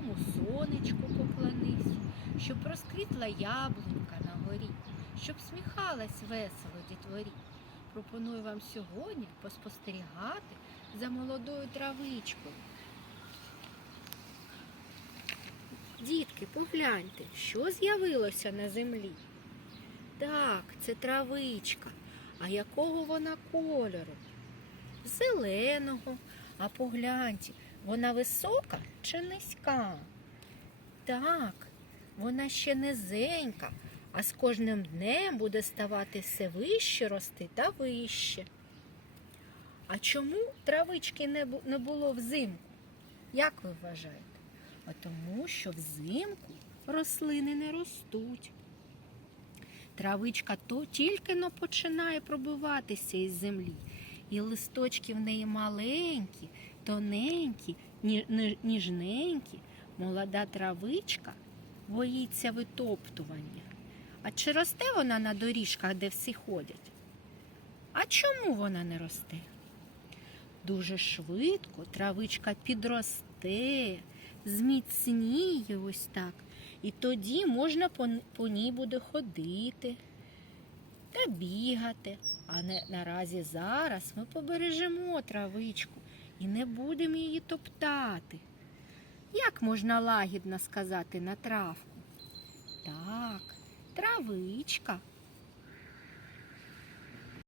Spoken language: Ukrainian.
золотому сонечку поклонись, щоб розквітла яблунька на горі, щоб сміхалась весело дітворі. Пропоную вам сьогодні поспостерігати за молодою травичкою. Дітки, погляньте, що з'явилося на землі. Так, це травичка. А якого вона кольору? Зеленого. А погляньте, вона висока чи низька? Так, вона ще низенька, а з кожним днем буде ставати все вище рости та вище. А чому травички не було взимку? Як ви вважаєте? А тому, що взимку рослини не ростуть. Травичка то тільки но починає пробиватися із землі, і листочки в неї маленькі, тоненькі, ніжненькі. Молода травичка боїться витоптування. А чи росте вона на доріжках, де всі ходять? А чому вона не росте? Дуже швидко травичка підросте, зміцніє ось так. І тоді можна по, ній буде ходити та бігати. А наразі зараз ми побережемо травичку і не будемо її топтати. Як можна лагідно сказати на травку? Так, травичка